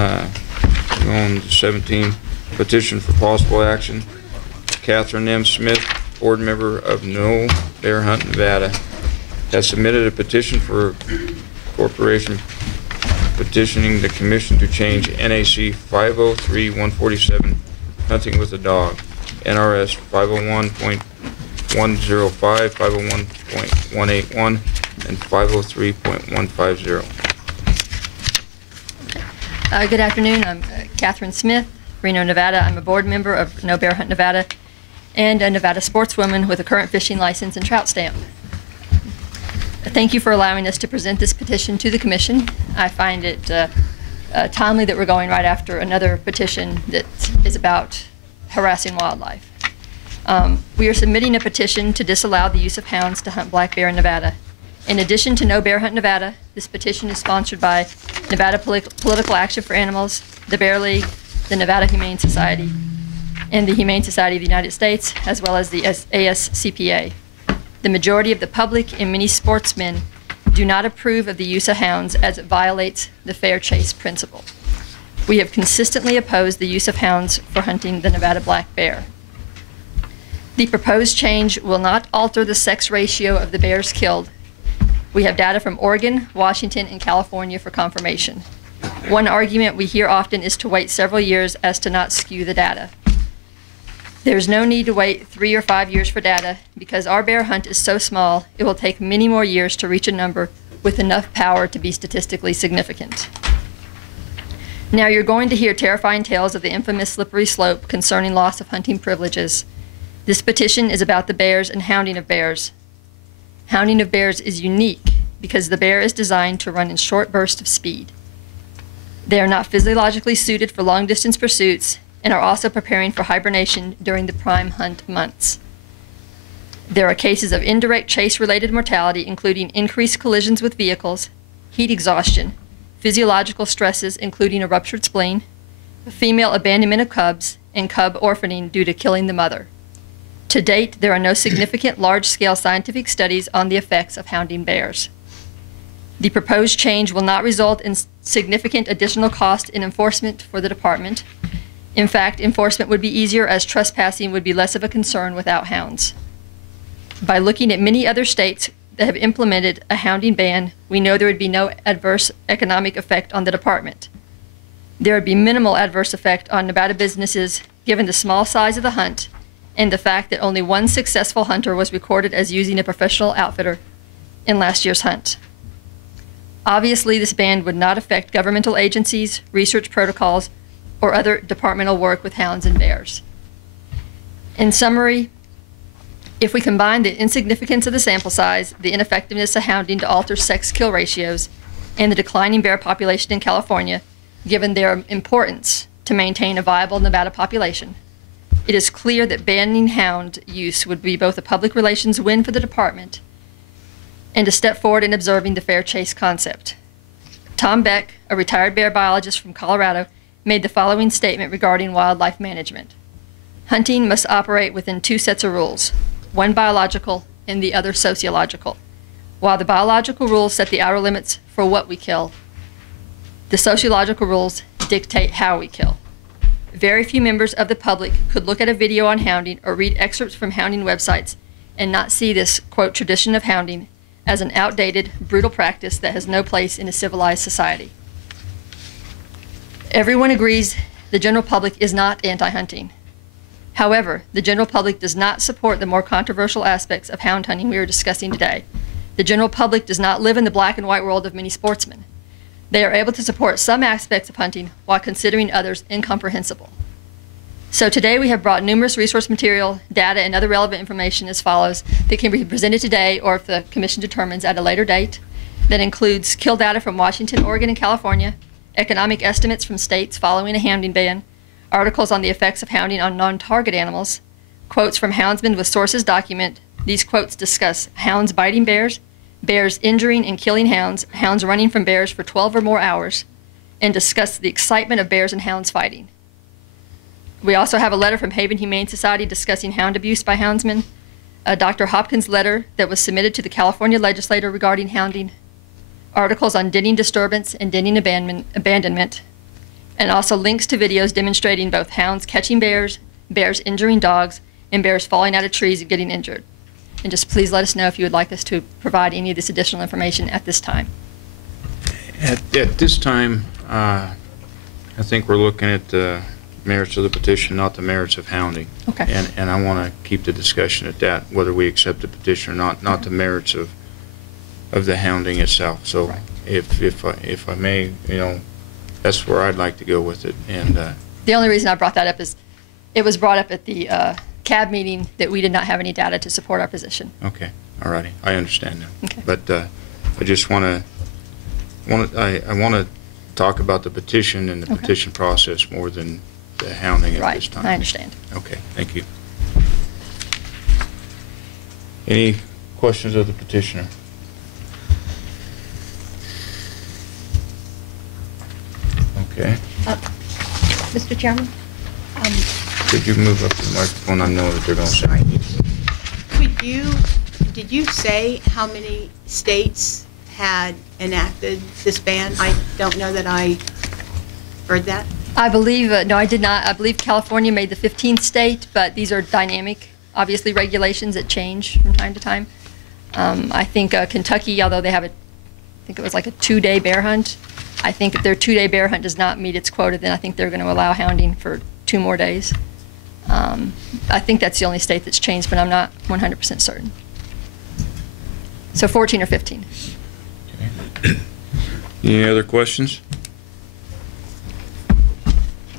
On 17, petition for possible action. Catherine M. Smith, board member of No Bear Hunt, Nevada, has submitted a petition for corporation petitioning the commission to change NAC 503-147, hunting with a dog, NRS 501.105, 501.181, and 503.150. Good afternoon. I'm Catherine Smith, Reno, Nevada. I'm a board member of No Bear Hunt, Nevada, and a Nevada sportswoman with a current fishing license and trout stamp. Thank you for allowing us to present this petition to the Commission. I find it timely that we're going right after another petition that is about harassing wildlife. We are submitting a petition to disallow the use of hounds to hunt black bear in Nevada. In addition to No Bear Hunt Nevada, this petition is sponsored by Nevada Political Action for Animals, the Bear League, the Nevada Humane Society, and the Humane Society of the United States, as well as the ASCPA. The majority of the public and many sportsmen do not approve of the use of hounds as it violates the fair chase principle. We have consistently opposed the use of hounds for hunting the Nevada black bear. The proposed change will not alter the sex ratio of the bears killed. We have data from Oregon, Washington, and California for confirmation. One argument we hear often is to wait several years as to not skew the data. There is no need to wait 3 or 5 years for data because our bear hunt is so small, it will take many more years to reach a number with enough power to be statistically significant. Now you're going to hear terrifying tales of the infamous slippery slope concerning loss of hunting privileges. This petition is about the bears and hounding of bears. Hounding of bears is unique because the bear is designed to run in short bursts of speed. They are not physiologically suited for long-distance pursuits and are also preparing for hibernation during the prime hunt months. There are cases of indirect chase-related mortality, including increased collisions with vehicles, heat exhaustion, physiological stresses, including a ruptured spleen, female abandonment of cubs, and cub orphaning due to killing the mother. To date, there are no significant large-scale scientific studies on the effects of hounding bears. The proposed change will not result in significant additional cost in enforcement for the department. In fact, enforcement would be easier as trespassing would be less of a concern without hounds. By looking at many other states that have implemented a hounding ban, we know there would be no adverse economic effect on the department. There would be minimal adverse effect on Nevada businesses given the small size of the hunt and the fact that only one successful hunter was recorded as using a professional outfitter in last year's hunt. Obviously, this ban would not affect governmental agencies, research protocols, or other departmental work with hounds and bears. In summary, if we combine the insignificance of the sample size, the ineffectiveness of hounding to alter sex-kill ratios, and the declining bear population in California, given their importance to maintain a viable Nevada population, it is clear that banning hound use would be both a public relations win for the department and a step forward in observing the fair chase concept. Tom Beck, a retired bear biologist from Colorado, made the following statement regarding wildlife management. Hunting must operate within two sets of rules, one biological and the other sociological. While the biological rules set the outer limits for what we kill, the sociological rules dictate how we kill. Very few members of the public could look at a video on hounding or read excerpts from hounding websites and not see this, quote, tradition of hounding as an outdated, brutal practice that has no place in a civilized society. Everyone agrees the general public is not anti-hunting. However, the general public does not support the more controversial aspects of hound hunting we are discussing today. The general public does not live in the black and white world of many sportsmen. They are able to support some aspects of hunting while considering others incomprehensible. So today we have brought numerous resource material, data, and other relevant information as follows that can be presented today or if the Commission determines at a later date. That includes kill data from Washington, Oregon, and California, economic estimates from states following a hounding ban, articles on the effects of hounding on non-target animals, quotes from houndsmen with sources document. These quotes discuss hounds biting bears, bears injuring and killing hounds, hounds running from bears for 12 or more hours, and discuss the excitement of bears and hounds fighting. We also have a letter from Haven Humane Society discussing hound abuse by houndsmen, a Dr. Hopkins letter that was submitted to the California legislature regarding hounding, articles on denning disturbance and denning abandonment, and also links to videos demonstrating both hounds catching bears, bears injuring dogs, and bears falling out of trees and getting injured. And just please let us know if you would like us to provide any of this additional information at this time. At this time, I think we're looking at the merits of the petition, not the merits of hounding. Okay. And I want to keep the discussion at that, whether we accept the petition or not the merits of the hounding itself. So right. if I may, that's where I'd like to go with it. And the only reason I brought that up is it was brought up at the CAB meeting that we did not have any data to support our position. okay, all righty, I understand now. Okay. But I just want to talk about the petition and the Okay. petition process more than the hounding at Right, this time. I understand. Okay, thank you. Any questions of the petitioner? Okay. Mr. Chairman? Could you move up to the microphone? I know that they're going to say. Did you say how many states had enacted this ban? I don't know that I heard that. I believe, no, I did not. I believe California made the 15th state, but these are dynamic, obviously, regulations that change from time to time. I think Kentucky, although they have I think it was like a 2-day bear hunt. I think if their 2-day bear hunt does not meet its quota, then I think they're going to allow hounding for 2 more days. I think that's the only state that's changed, but I'm not 100% certain. So 14 or 15. Okay. Any other questions?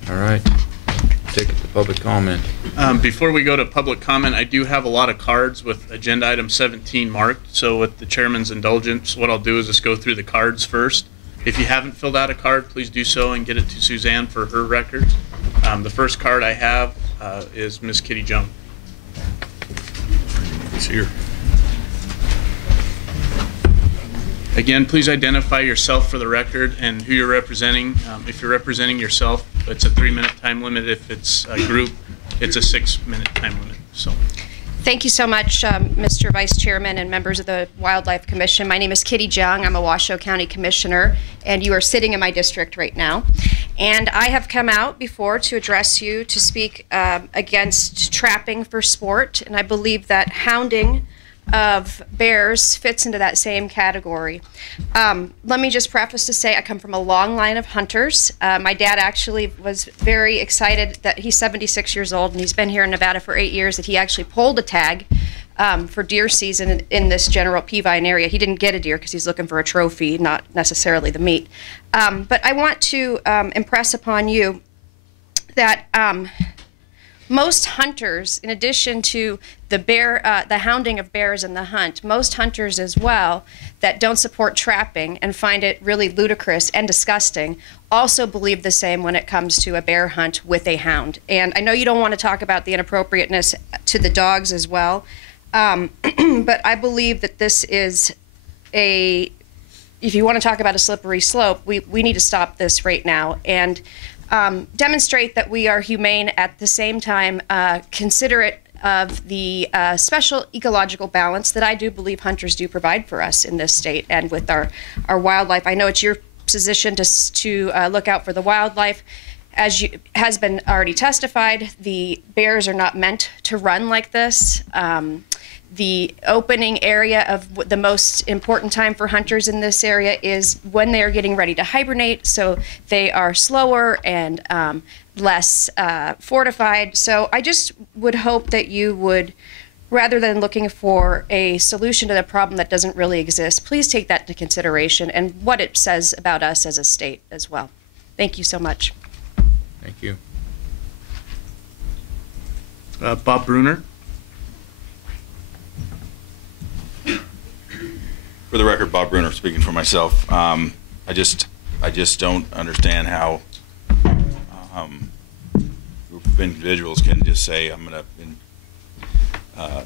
All right. Take it to public comment. Before we go to public comment, I do have a lot of cards with agenda item 17 marked. So with the chairman's indulgence, what I'll do is just go through the cards first. If you haven't filled out a card, please do so and get it to Suzanne for her records. The first card I have is Miss Kitty Jung. It's here. Again, please identify yourself for the record and who you're representing. If you're representing yourself, it's a 3-minute time limit. If it's a group, it's a 6-minute time limit. So. Thank you so much, Mr. Vice Chairman and members of the Wildlife Commission. My name is Kitty Jung. I'm a Washoe County Commissioner, and you are sitting in my district right now. And I have come out before to address you to speak against trapping for sport, and I believe that hounding of bears fits into that same category. Let me just preface to say I come from a long line of hunters. My dad actually was very excited that he's 76 years old and he's been here in Nevada for 8 years, that he actually pulled a tag for deer season in this general Peavine area. He didn't get a deer because he's looking for a trophy, not necessarily the meat. But I want to impress upon you that most hunters, in addition to the hounding of bears in the hunt, most hunters as well that don't support trapping and find it really ludicrous and disgusting also believe the same when it comes to a bear hunt with a hound. And I know you don't want to talk about the inappropriateness to the dogs as well, but I believe that this is if you want to talk about a slippery slope, we need to stop this right now and demonstrate that we are humane at the same time, considerate of the special ecological balance that I do believe hunters do provide for us in this state and with our wildlife. I know it's your position to look out for the wildlife. As has been already testified, the bears are not meant to run like this. The opening area of the most important time for hunters in this area is when they are getting ready to hibernate, so they are slower and less fortified. So I just would hope that you would, rather than looking for a solution to the problem that doesn't really exist, please take that into consideration and what it says about us as a state as well. Thank you so much. Thank you. Bob Bruner. For the record, Bob Bruner speaking for myself. I just don't understand how a group of individuals can just say, I'm going to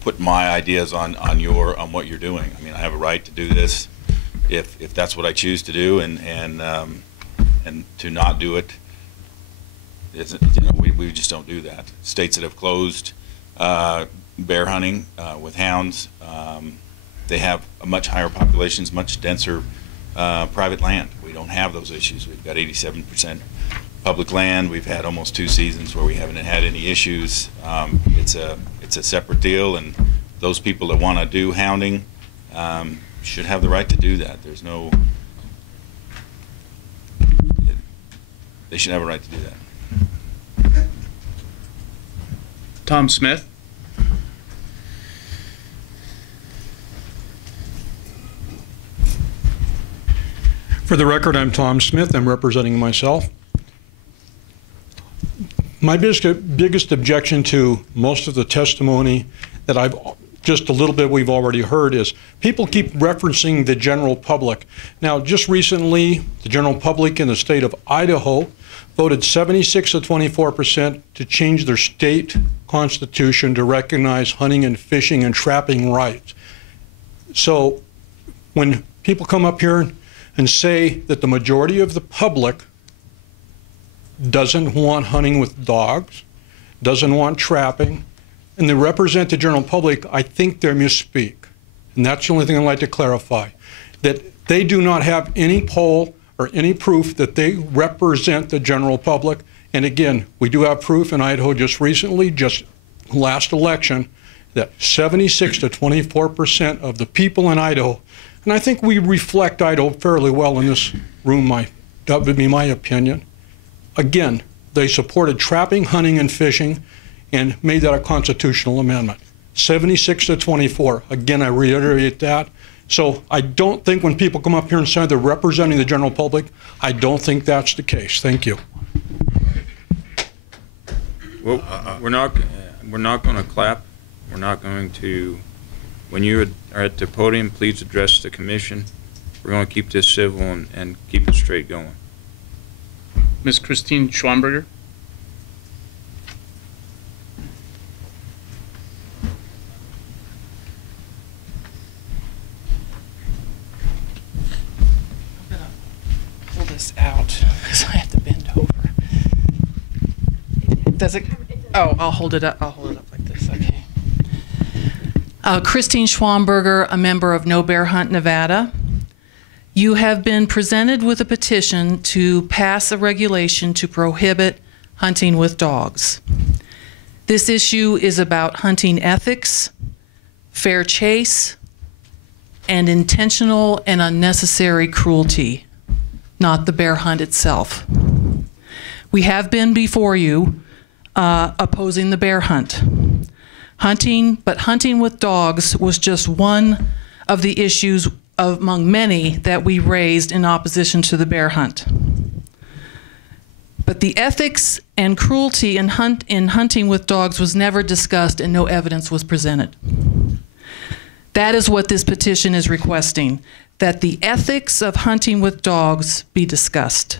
put my ideas on what you're doing. I mean, I have a right to do this if that's what I choose to do, and to not do it isn't, we just don't do that. States that have closed bear hunting with hounds, they have much higher populations, much denser private land. We don't have those issues. We've got 87% public land. We've had almost 2 seasons where we haven't had any issues. It's a separate deal, and those people that want to do hounding should have the right to do that. They should have a right to do that. Tom Smith. For the record, I'm Tom Smith. I'm representing myself. My biggest objection to most of the testimony that just a little bit we've already heard is people keep referencing the general public. Now, just recently, the general public in the state of Idaho voted 76 to 24% to change their state constitution to recognize hunting and fishing and trapping rights. So when people come up here and say that the majority of the public doesn't want hunting with dogs, doesn't want trapping, and they represent the general public, I think they misspeak. And that's the only thing I'd like to clarify, that they do not have any poll or any proof that they represent the general public. And again, we do have proof in Idaho just recently, just last election, that 76 to 24% of the people in Idaho, and I think we reflect Idaho fairly well in this room, that would be my opinion. Again, they supported trapping, hunting, and fishing and made that a constitutional amendment. 76 to 24. Again, I reiterate that. So I don't think when people come up here and say they're representing the general public, I don't think that's the case. Thank you. Well, we're not going to clap. We're not going to. When you are at the podium, please address the commission. We're going to keep this civil and keep it straight going. Ms. Christine Schwamberger. I'm going to pull this out because I have to bend over. Does it? Oh, I'll hold it up. I'll hold it up like this. Okay. Christine Schwamberger, a member of No Bear Hunt, Nevada. You have been presented with a petition to pass a regulation to prohibit hunting with dogs. This issue is about hunting ethics, fair chase, and intentional and unnecessary cruelty, not the bear hunt itself. We have been before you opposing the bear hunt. But hunting with dogs was just one of the issues among many that we raised in opposition to the bear hunt. But the ethics and cruelty in hunting with dogs was never discussed and no evidence was presented. That is what this petition is requesting, that the ethics of hunting with dogs be discussed.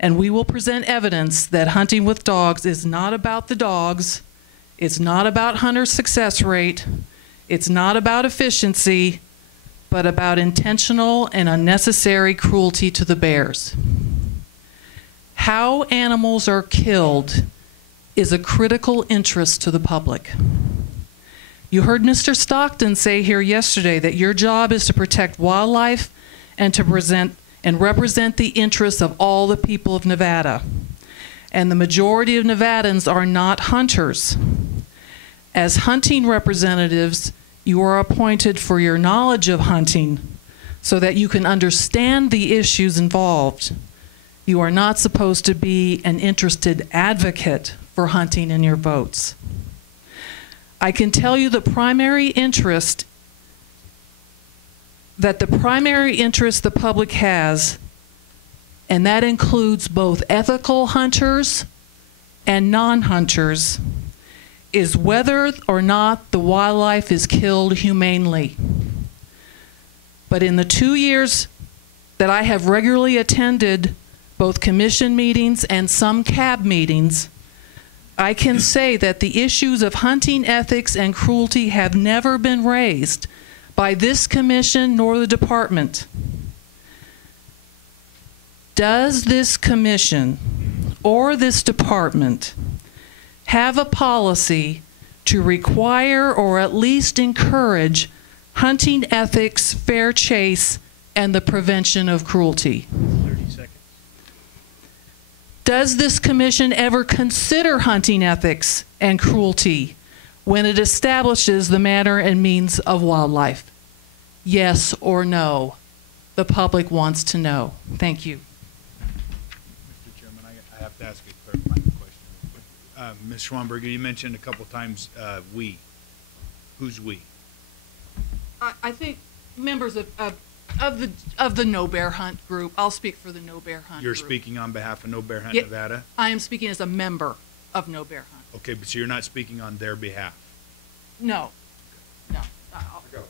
And we will present evidence that hunting with dogs is not about the dogs, it's not about hunter success rate, it's not about efficiency, but about intentional and unnecessary cruelty to the bears. How animals are killed is a critical interest to the public. You heard Mr. Stockton say here yesterday that your job is to protect wildlife and to represent the interests of all the people of Nevada. And the majority of Nevadans are not hunters. As hunting representatives, you are appointed for your knowledge of hunting so that you can understand the issues involved. You are not supposed to be an interested advocate for hunting in your votes. I can tell you the primary interest the public has, and that includes both ethical hunters and non-hunters, is whether or not the wildlife is killed humanely. But in the 2 years that I have regularly attended both commission meetings and some CAB meetings, I can say that the issues of hunting ethics and cruelty have never been raised by this commission nor the department. Does this commission or this department have a policy to require or at least encourage hunting ethics, fair chase, and the prevention of cruelty. 30 seconds. Does this commission ever consider hunting ethics and cruelty when it establishes the manner and means of wildlife? Yes or no? The public wants to know. Thank you. Mr. Chairman, I have to ask a clarifying question. Ms. Schwamberger, you mentioned a couple times we. Who's we? I think members of the No Bear Hunt group. I'll speak for the No Bear Hunt You're group. speaking on behalf of No Bear Hunt Yeah, Nevada? I am speaking as a member of No Bear Hunt. Okay, but so you're not speaking on their behalf? No. No. I got one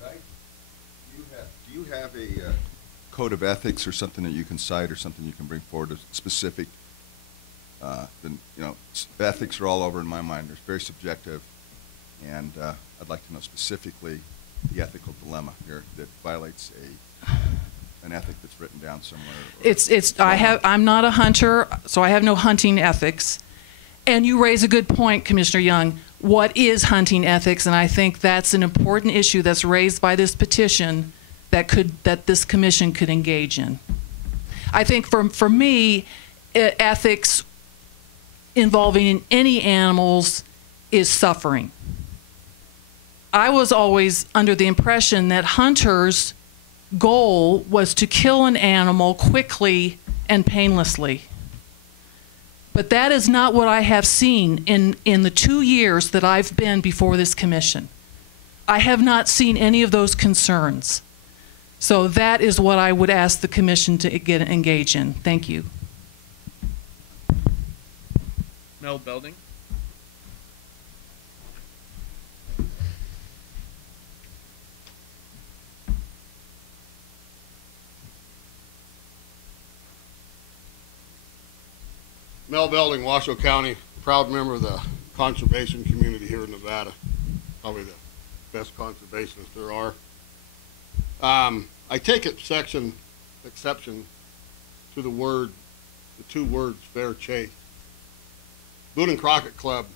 question. Do you have a code of ethics or something that you can cite or something you can bring forward as specific? Ethics are all over in my mind. They're very subjective, and I'd like to know specifically the ethical dilemma here that violates an ethic that's written down somewhere. I'm not a hunter, so I have no hunting ethics. And you raise a good point, Commissioner Young. What is hunting ethics? And I think that's an important issue that's raised by this petition that this commission could engage in. I think for me, ethics involving in any animals is suffering. I was always under the impression that hunters' goal was to kill an animal quickly and painlessly. But that is not what I have seen in the 2 years that I've been before this commission. I have not seen any of those concerns. So that is what I would ask the commission to engage in. Thank you. Mel Belding. Mel Belding, Washoe County, proud member of the conservation community here in Nevada. Probably the best conservationists there are. I take exception to the two words, fair chase. Boone and Crockett Club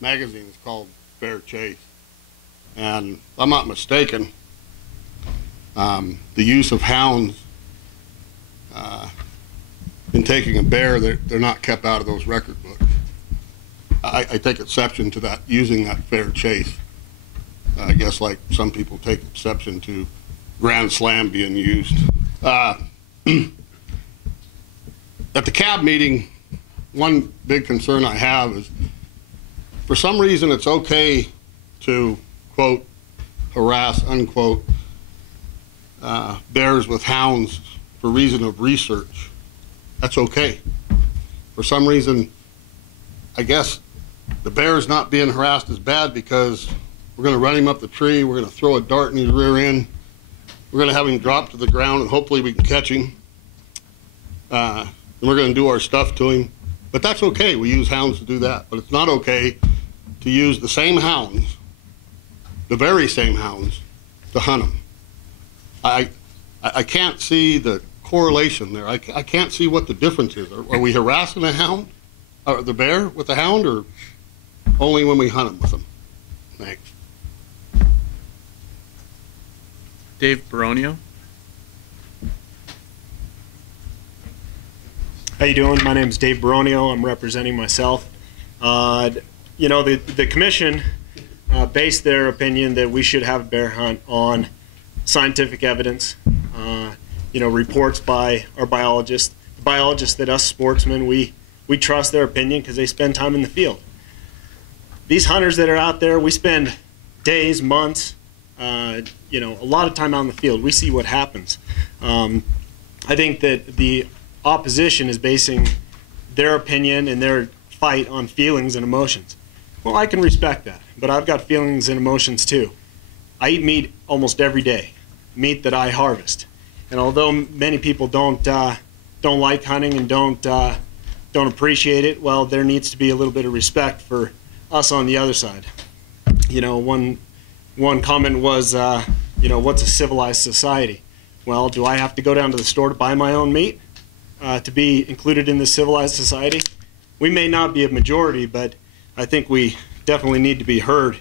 magazine is called Fair Chase. And if I'm not mistaken, the use of hounds in taking a bear, they're not kept out of those record books. I take exception to that, using that fair chase. I guess like some people take exception to Grand Slam being used. At the CAB meeting, one big concern I have is, for some reason it's okay to, quote, harass, unquote, bears with hounds for reason of research. That's okay. For some reason, I guess the bear is not being harassed as bad because we're going to run him up the tree, we're going to throw a dart in his rear end, we're going to have him drop to the ground, and hopefully we can catch him. And we're going to do our stuff to him. But that's okay, we use hounds to do that. But it's not okay to use the same hounds, the very same hounds, to hunt them. I can't see the correlation there. I can't see what the difference is. Are we harassing a hound, or the bear with the hound, or only when we hunt them with them? Thanks. Dave Baronio. How you doing? My name is Dave Baronio. I'm representing myself. You know, the commission based their opinion that we should have a bear hunt on scientific evidence. You know, reports by our biologists, the biologists that us sportsmen, we trust their opinion because they spend time in the field. These hunters that are out there, we spend days, months, you know, a lot of time out in the field. We see what happens. I think that the opposition is basing their opinion and their fight on feelings and emotions. Well, I can respect that, but I've got feelings and emotions too. I eat meat almost every day, meat that I harvest. And although many people don't like hunting and don't appreciate it, well, there needs to be a little bit of respect for us on the other side. You know, one comment was, you know, what's a civilized society? Well, do I have to go down to the store to buy my own meat to be included in this civilized society? We may not be a majority, but I think we definitely need to be heard.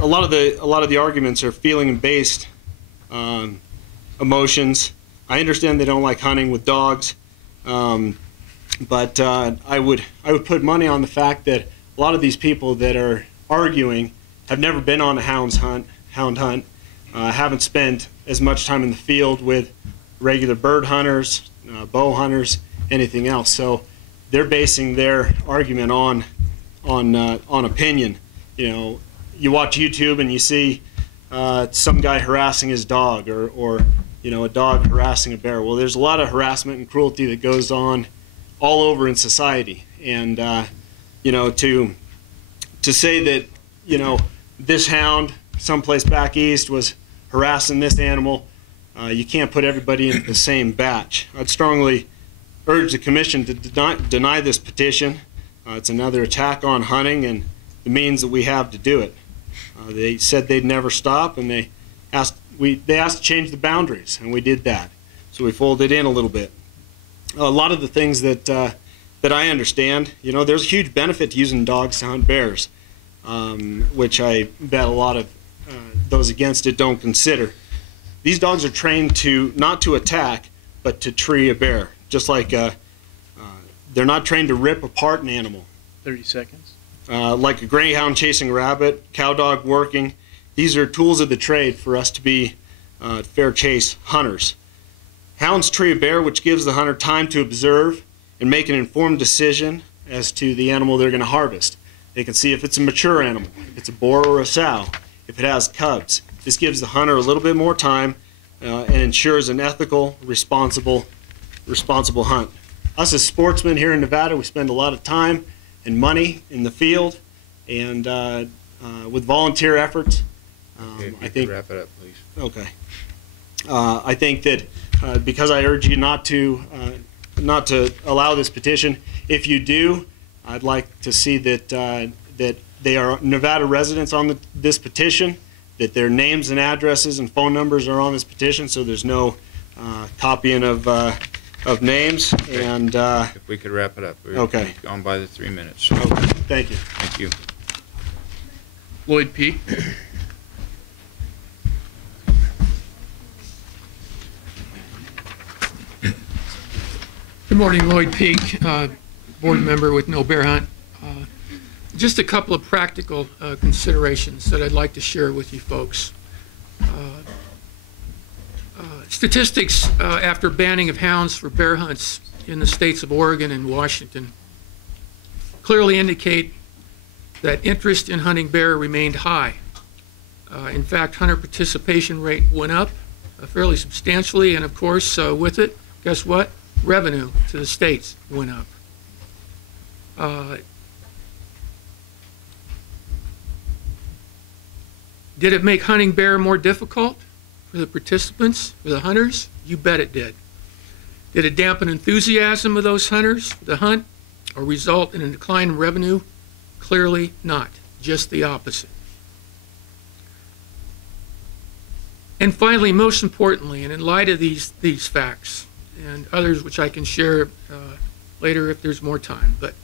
a lot of the arguments are feeling-based emotions. I understand they don't like hunting with dogs, but I would put money on the fact that a lot of these people that are arguing have never been on a hound hunt, haven't spent as much time in the field with regular bird hunters, bow hunters, anything else. So they're basing their argument on opinion. You know, you watch YouTube and you see some guy harassing his dog, or you know, a dog harassing a bear. Well, there's a lot of harassment and cruelty that goes on all over in society, and you know, to say that, you know, this hound someplace back east was harassing this animal, you can't put everybody in the same batch. I'd strongly urge the commission to deny this petition. It's another attack on hunting and the means that we have to do it. They said they'd never stop, and they asked to change the boundaries, and we did that. So we folded in a little bit. A lot of the things that I understand, you know, there's a huge benefit to using dogs to hunt bears, which I bet a lot of those against it don't consider. These dogs are trained to not to attack, but to tree a bear. Just like they're not trained to rip apart an animal. 30 seconds. Like a greyhound chasing a rabbit, cow dog working. These are tools of the trade for us to be fair chase hunters. Hounds tree a bear, which gives the hunter time to observe and make an informed decision as to the animal they're going to harvest. They can see if it's a mature animal, if it's a boar or a sow, if it has cubs. This gives the hunter a little bit more time and ensures an ethical, responsible hunt. Us as sportsmen here in Nevada, we spend a lot of time and money in the field, and with volunteer efforts. Okay, I think. Wrap it up, please. Okay. I think that because I urge you not to allow this petition, if you do, I'd like to see that that they are Nevada residents on this petition, that their names and addresses and phone numbers are on this petition, so there's no copying of names. Okay. And if we could wrap it up. Okay. We've gone by the 3 minutes. okay, thank you. Thank you. Lloyd Peak. Good morning, Lloyd Peak, board member with No Bear Hunt. Just a couple of practical considerations that I'd like to share with you folks. Statistics after banning of hounds for bear hunts in the states of Oregon and Washington clearly indicate that interest in hunting bear remained high. In fact, hunter participation rate went up fairly substantially, and of course, with it, guess what? Revenue to the states went up. Did it make hunting bear more difficult for the participants, for the hunters? You bet it did. Did it dampen enthusiasm of those hunters to hunt or result in a decline in revenue? Clearly not, just the opposite. And finally, most importantly, and in light of these facts, and others which I can share later if there's more time, but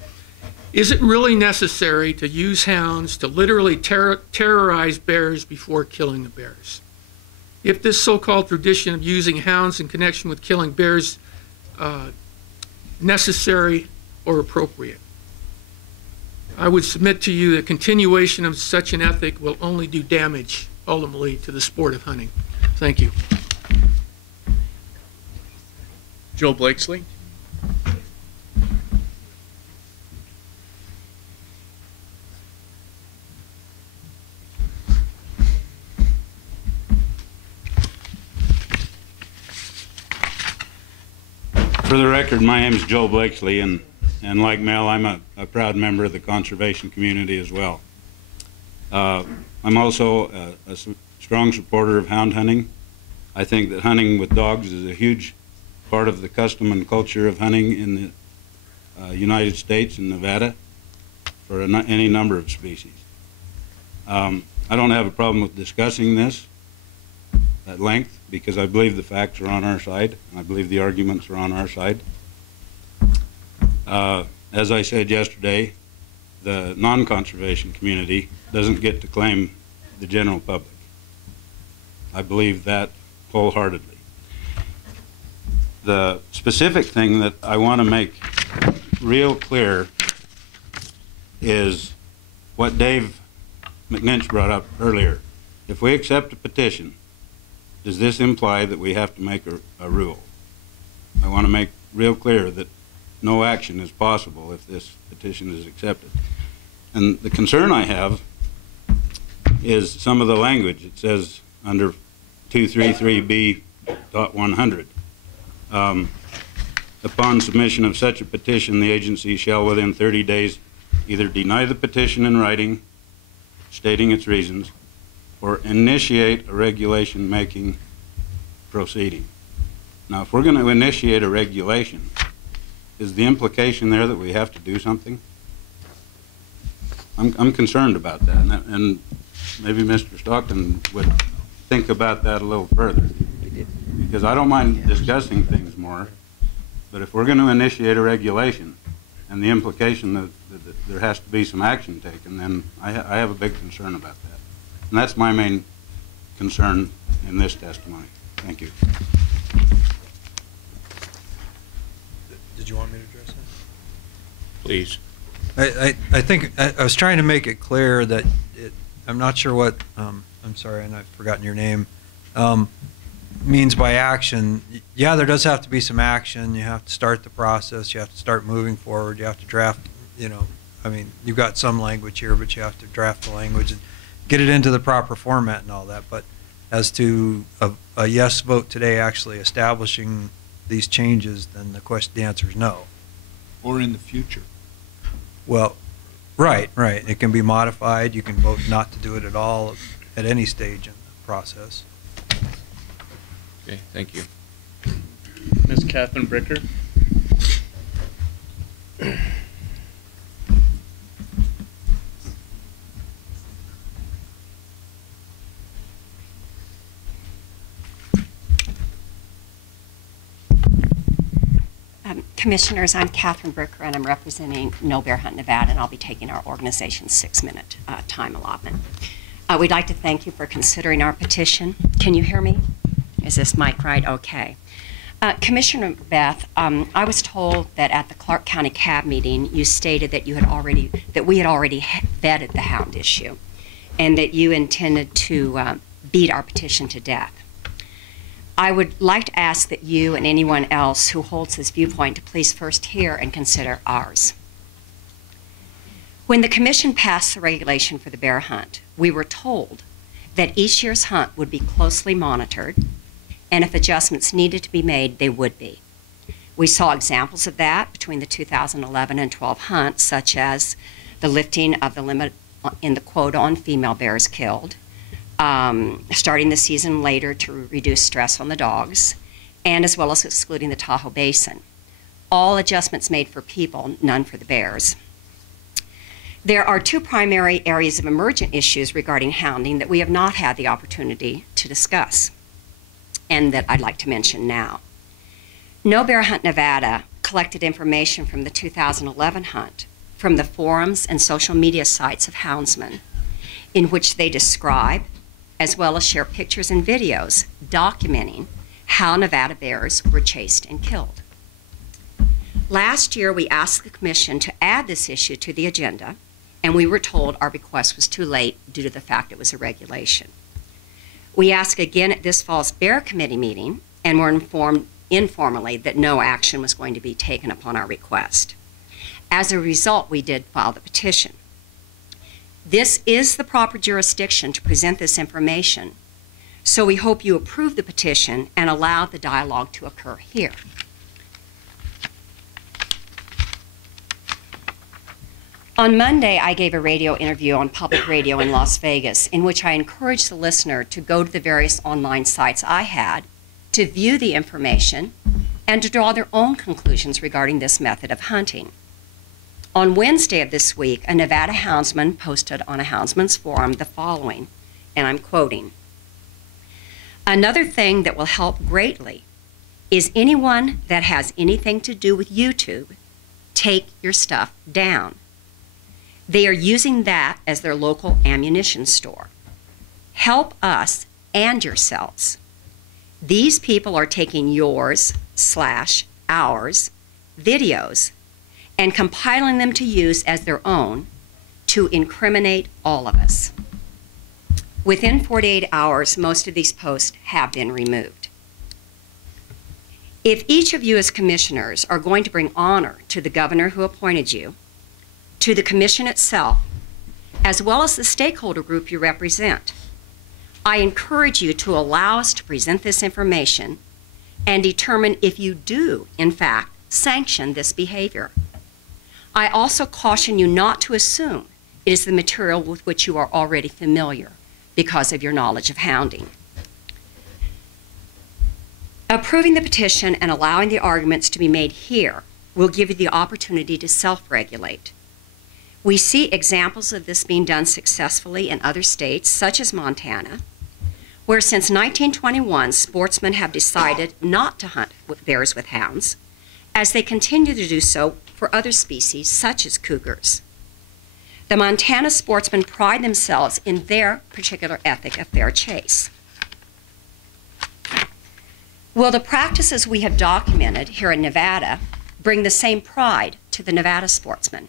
is it really necessary to use hounds to literally terrorize bears before killing the bears? If this so-called tradition of using hounds in connection with killing bears necessary or appropriate, I would submit to you that continuation of such an ethic will only do damage ultimately to the sport of hunting. Thank you. Joel Blakesley. For the record, my name is Joel Blakesley, and like Mel, I'm a proud member of the conservation community as well. I'm also a strong supporter of hound hunting. I think that hunting with dogs is a huge part of the custom and culture of hunting in the United States and Nevada for any number of species. I don't have a problem with discussing this at length because I believe the facts are on our side. I believe the arguments are on our side. As I said yesterday, the non-conservation community doesn't get to claim the general public. I believe that wholeheartedly. The specific thing that I want to make real clear is what Dave McNinch brought up earlier. If we accept a petition, does this imply that we have to make a rule? I want to make real clear that no action is possible if this petition is accepted. And the concern I have is some of the language. It says under 233B.100, upon submission of such a petition, the agency shall within 30 days either deny the petition in writing, stating its reasons, or initiate a regulation making proceeding. Now, if we're going to initiate a regulation, is the implication there that we have to do something? I'm concerned about that, and maybe Mr. Stockton would think about that a little further, because I don't mind discussing things more, but if we're going to initiate a regulation and the implication that there has to be some action taken, then I have a big concern about that. And that's my main concern in this testimony. Thank you. Did you want me to address that? Please. I think I was trying to make it clear that I'm not sure what, I'm sorry, and I've forgotten your name, means by action. Yeah, there does have to be some action. You have to start the process. You have to start moving forward. You have to draft, I mean, you've got some language here, but you have to draft the language and get it into the proper format and all that. But as to a yes vote today actually establishing these changes, then the answer is no. Or in the future. Well, right. It can be modified. You can vote not to do it at all at any stage in the process. Okay, thank you. Ms. Catherine Bricker. Commissioners, I'm Catherine Bricker, and I'm representing No Bear Hunt Nevada, and I'll be taking our organization's 6-minute time allotment. We'd like to thank you for considering our petition. Can you hear me? Is this mic right? Okay. Commissioner Beth, I was told that at the Clark County CAB meeting, you stated that we had already vetted the hound issue, and that you intended to beat our petition to death. I would like to ask that you and anyone else who holds this viewpoint to please first hear and consider ours. When the Commission passed the regulation for the bear hunt, we were told that each year's hunt would be closely monitored, and if adjustments needed to be made, they would be. We saw examples of that between the 2011 and 12 hunts, such as the lifting of the limit in the quota on female bears killed, starting the season later to reduce stress on the dogs, and as well as excluding the Tahoe Basin. All adjustments made for people, none for the bears. There are two primary areas of emergent issues regarding hounding that we have not had the opportunity to discuss, and that I'd like to mention now. No Bear Hunt Nevada collected information from the 2011 hunt from the forums and social media sites of houndsmen, in which they describe, as well as share pictures and videos documenting how Nevada bears were chased and killed. Last year, we asked the Commission to add this issue to the agenda, and we were told our request was too late due to the fact it was a regulation. We asked again at this fall's Bear Committee meeting, and were informed informally that no action was going to be taken upon our request. As a result, we did file the petition. This is the proper jurisdiction to present this information, so we hope you approve the petition and allow the dialogue to occur here. On Monday, I gave a radio interview on public radio in Las Vegas, in which I encouraged the listener to go to the various online sites I had to view the information and to draw their own conclusions regarding this method of hunting. On Wednesday of this week, a Nevada houndsman posted on a houndsman's forum the following, and I'm quoting, "Another thing that will help greatly is anyone that has anything to do with YouTube, take your stuff down. They are using that as their local ammunition store. Help us and yourselves. These people are taking yours/ours videos and compiling them to use as their own to incriminate all of us. Within 48 hours, most of these posts have been removed. If each of you as commissioners are going to bring honor to the governor who appointed you, to the commission itself, as well as the stakeholder group you represent, I encourage you to allow us to present this information and determine if you do, in fact, sanction this behavior. I also caution you not to assume it is the material with which you are already familiar because of your knowledge of hounding. Approving the petition and allowing the arguments to be made here will give you the opportunity to self-regulate. We see examples of this being done successfully in other states, such as Montana, where since 1921, sportsmen have decided not to hunt bears with hounds, as they continue to do so for other species, such as cougars. The Montana sportsmen pride themselves in their particular ethic of fair chase. Will the practices we have documented here in Nevada bring the same pride to the Nevada sportsmen?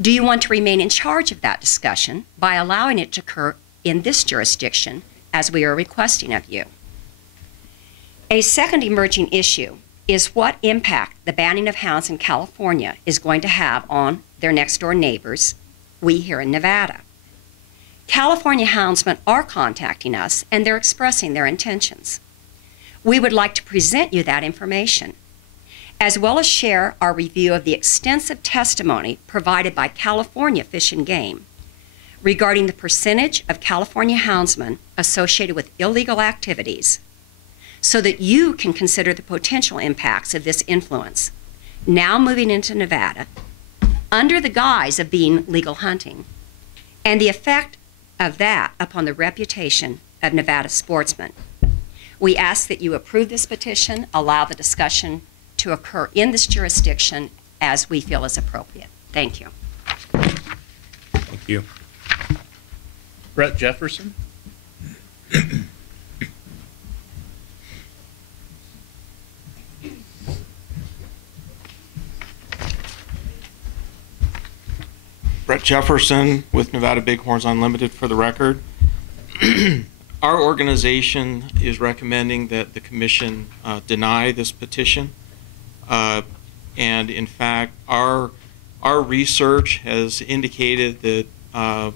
Do you want to remain in charge of that discussion by allowing it to occur in this jurisdiction, as we are requesting of you? A second emerging issue is what impact the banning of hounds in California is going to have on their next door neighbors, we here in Nevada. California houndsmen are contacting us and they're expressing their intentions. We would like to present you that information, as well as share our review of the extensive testimony provided by California Fish and Game regarding the percentage of California houndsmen associated with illegal activities, so that you can consider the potential impacts of this influence, now moving into Nevada, under the guise of being legal hunting, and the effect of that upon the reputation of Nevada sportsmen. We ask that you approve this petition, allow the discussion to occur in this jurisdiction as we feel is appropriate. Thank you. Thank you. Brett Jefferson. Brett Jefferson with Nevada Bighorns Unlimited for the record. Our organization is recommending that the commission deny this petition. And in fact, our research has indicated that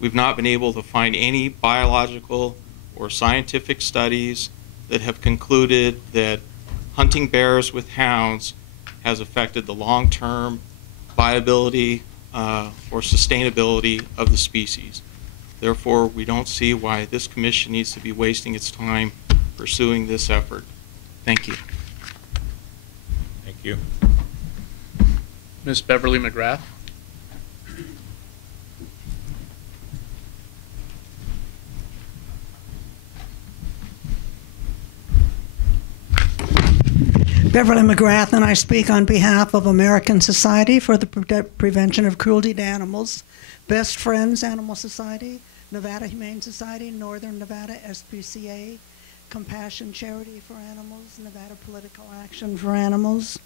we've not been able to find any biological or scientific studies that have concluded that hunting bears with hounds has affected the long-term viability or sustainability of the species. Therefore, we don't see why this commission needs to be wasting its time pursuing this effort. Thank you. Thank you. Ms. Beverly McGrath. Beverly McGrath, and I speak on behalf of American Society for the Prevention of Cruelty to Animals, Best Friends Animal Society, Nevada Humane Society, Northern Nevada SPCA, Compassion Charity for Animals, Nevada Political Action for Animals,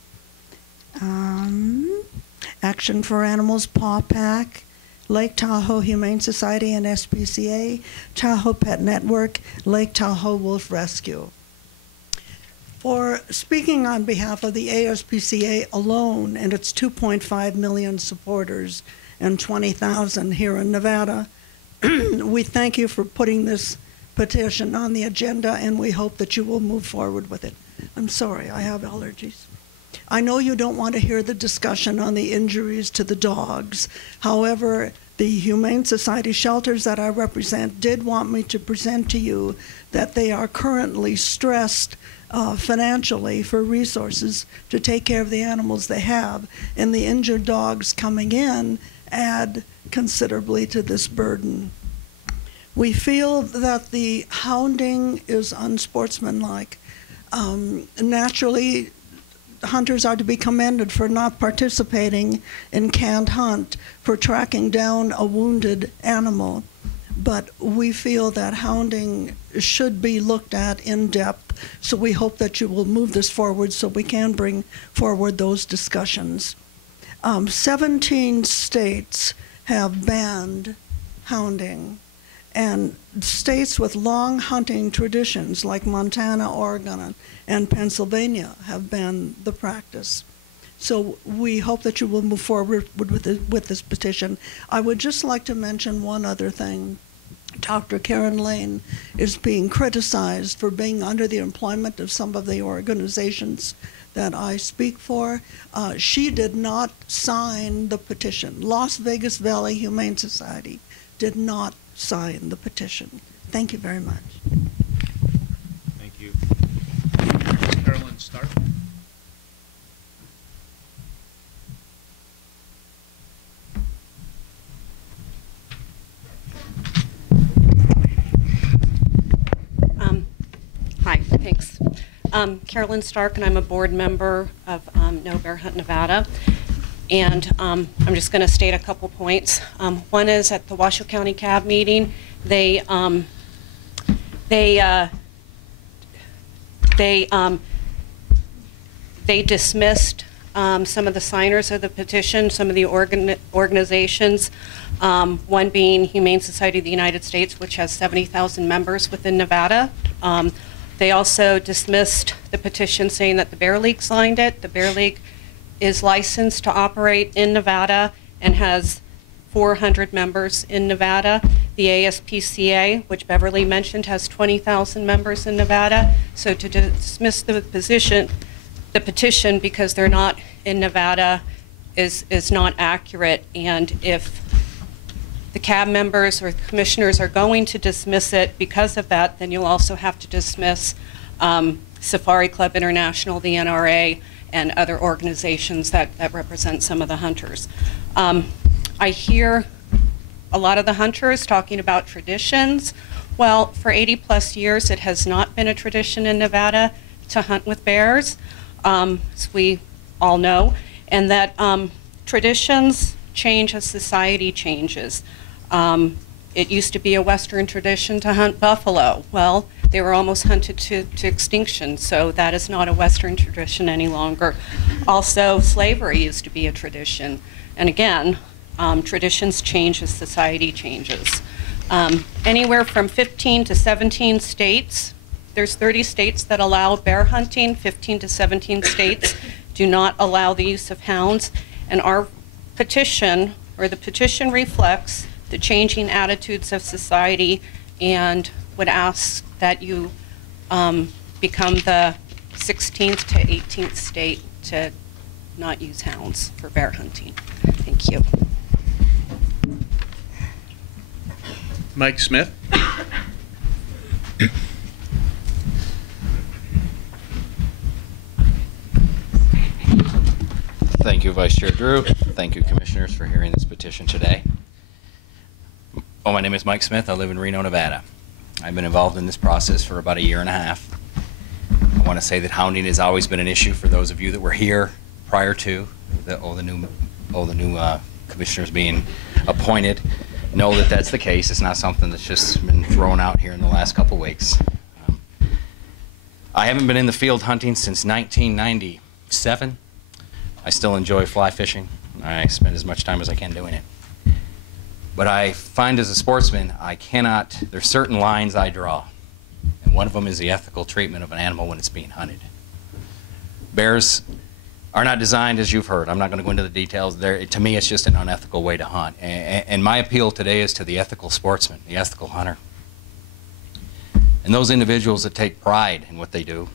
Action for Animals, Paw Pack, Lake Tahoe Humane Society and SPCA, Tahoe Pet Network, Lake Tahoe Wolf Rescue. For speaking on behalf of the ASPCA alone and its 2.5 million supporters and 20,000 here in Nevada, we thank you for putting this petition on the agenda, and we hope that you will move forward with it. I'm sorry, I have allergies. I know you don't want to hear the discussion on the injuries to the dogs. However, the Humane Society shelters that I represent did want me to present to you that they are currently stressed financially for resources to take care of the animals they have, and the injured dogs coming in add considerably to this burden. We feel that the hounding is unsportsmanlike. Naturally, hunters are to be commended for not participating in canned hunt, for tracking down a wounded animal. But we feel that hounding should be looked at in depth, so we hope that you will move this forward so we can bring forward those discussions. 17 states have banned hounding, and states with long hunting traditions like Montana, Oregon, and Pennsylvania have banned the practice. So we hope that you will move forward with this petition. I would just like to mention one other thing. Dr. Karen Lane is being criticized for being under the employment of some of the organizations that I speak for. She did not sign the petition. Las Vegas Valley Humane Society did not sign the petition. Thank you very much. Thank you. Ms. Carolyn Stark. Hi, thanks. Carolyn Stark, and I'm a board member of No Bear Hunt Nevada. And I'm just going to state a couple points. One is at the Washoe County CAB meeting, they dismissed some of the signers of the petition, some of the organizations, one being Humane Society of the United States, which has 70,000 members within Nevada. They also dismissed the petition saying that the Bear League signed it. The Bear League is licensed to operate in Nevada and has 400 members in Nevada. The ASPCA, which Beverly mentioned, has 20,000 members in Nevada. So to dismiss the petition because they're not in Nevada is not accurate. And if the CAB members or the commissioners are going to dismiss it because of that, then you'll also have to dismiss Safari Club International, the NRA, and other organizations that represent some of the hunters. I hear a lot of the hunters talking about traditions. Well, for 80+ years, it has not been a tradition in Nevada to hunt with bears, as we all know, and that traditions change as society changes. It used to be a Western tradition to hunt buffalo. Well, they were almost hunted to extinction, so that is not a Western tradition any longer. Also, slavery used to be a tradition. And again, traditions change as society changes. Anywhere from 15 to 17 states, there's 30 states that allow bear hunting, 15 to 17 states do not allow the use of hounds, and our petition, or the petition, reflects the changing attitudes of society and would ask that you become the 16th to 18th state to not use hounds for bear hunting. Thank you. Mike Smith. Thank you, Vice Chair Drew. Thank you, Commissioners, for hearing this petition today. Oh, my name is Mike Smith. I live in Reno, Nevada. I've been involved in this process for about 1.5 years. I want to say that hounding has always been an issue for those of you that were here prior to all the new commissioners being appointed. Know that that's the case. It's not something that's just been thrown out here in the last couple weeks. I haven't been in the field hunting since 1997. I still enjoy fly fishing. I spend as much time as I can doing it. But I find as a sportsman, there's certain lines I draw. And one of them is the ethical treatment of an animal when it's being hunted. Bears are not designed, as you've heard. I'm not going to go into the details. To me, it's just an unethical way to hunt. And my appeal today is to the ethical sportsman, the ethical hunter. And those individuals that take pride in what they do,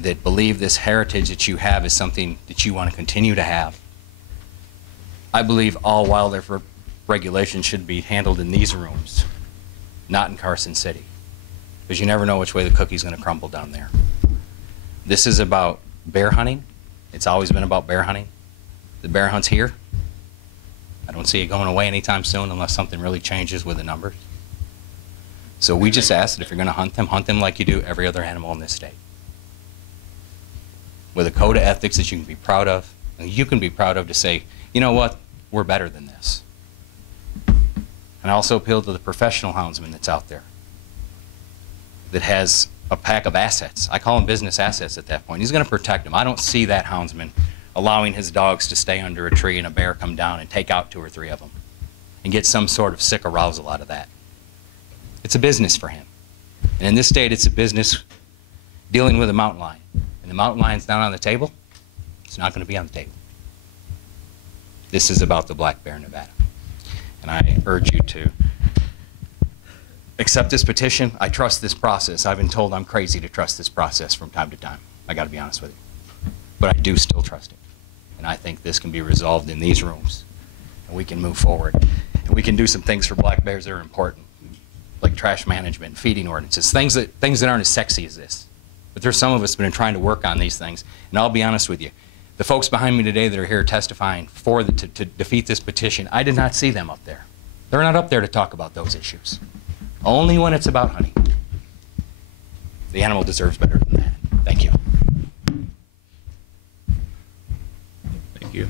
that believe this heritage that you have is something that you want to continue to have. I believe all wildlife regulations should be handled in these rooms, not in Carson City, because you never know which way the cookie's going to crumble down there. This is about bear hunting. It's always been about bear hunting. The bear hunt's here. I don't see it going away anytime soon unless something really changes with the numbers. So we just ask that if you're going to hunt them like you do every other animal in this state. with a code of ethics that you can be proud of, and you can be proud of to say, you know what, we're better than this. And I also appeal to the professional houndsman that's out there that has a pack of assets. I call them business assets at that point. He's going to protect them. I don't see that houndsman allowing his dogs to stay under a tree and a bear come down and take out 2 or 3 of them and get some sort of sick arousal out of that. It's a business for him. And in this state, it's a business dealing with a mountain lion. And the mountain lion's not on the table, it's not going to be on the table. This is about the black bear in Nevada. And I urge you to accept this petition. I trust this process. I've been told I'm crazy to trust this process from time to time. I got to be honest with you. But I do still trust it. And I think this can be resolved in these rooms. And we can move forward. And we can do some things for black bears that are important, like trash management, feeding ordinances, things that aren't as sexy as this. But there's some of us that have been trying to work on these things. And I'll be honest with you, the folks behind me today that are here testifying for to defeat this petition, I did not see them up there. They're not up there to talk about those issues. Only when it's about hunting. The animal deserves better than that. Thank you. Thank you.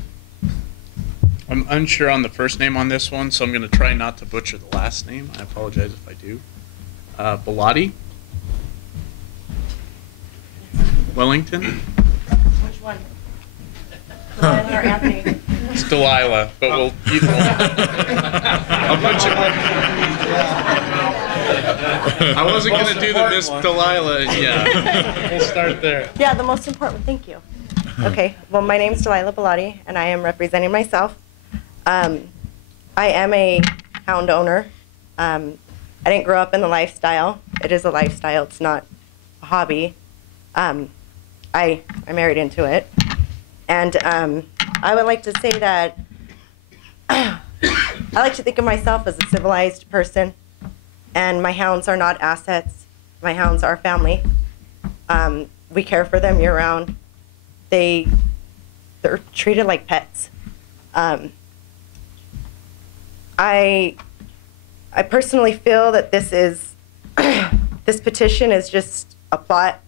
I'm unsure on the first name on this one, so I'm going to try not to butcher the last name. I apologize if I do. Bellotti? Wellington? Which one? Delilah or Anthony? It's Delilah, but we'll I'll put you. I wasn't going to do the Miss Delilah. Yeah. We'll start there. Yeah, the most important. Thank you. Okay. Well, my name is Delilah Bellotti, and I am representing myself. I am a hound owner. I didn't grow up in the lifestyle. It is a lifestyle. It's not a hobby. I married into it. And I would like to say that I like to think of myself as a civilized person, and my hounds are not assets. My hounds are family. We care for them year-round. They're treated like pets. I personally feel that this petition is just a plot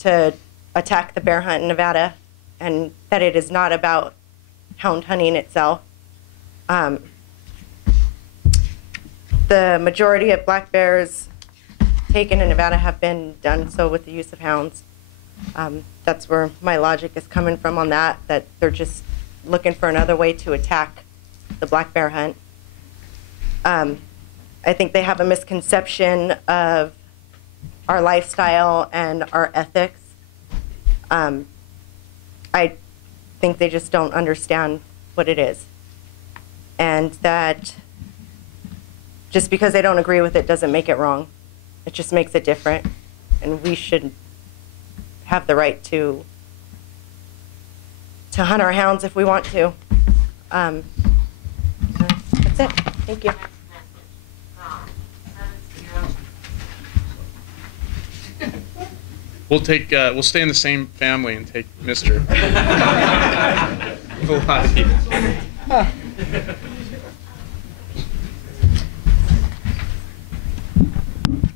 to attack the bear hunt in Nevada, and that it is not about hound hunting itself. The majority of black bears taken in Nevada have been done so with the use of hounds. That's where my logic is coming from on that they're just looking for another way to attack the black bear hunt. I think they have a misconception of our lifestyle and our ethics. I think they just don't understand what it is. And that just because they don't agree with it doesn't make it wrong. It just makes it different. And we should have the right to hunt our hounds if we want to. That's it. Thank you. We'll stay in the same family and take Mr. Bellotti.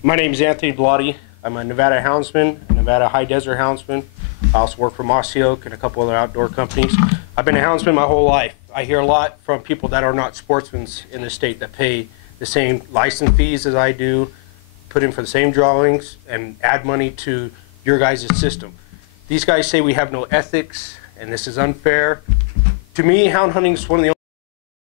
My name is Anthony Bellotti. I'm a Nevada houndsman, a Nevada high desert houndsman. I also work for Mossy Oak and a couple other outdoor companies. I've been a houndsman my whole life. I hear a lot from people that are not sportsmen in the state that pay the same license fees as I do, put in for the same drawings, and add money to your guys' system. These guys say we have no ethics and this is unfair. To me, hound hunting is one of the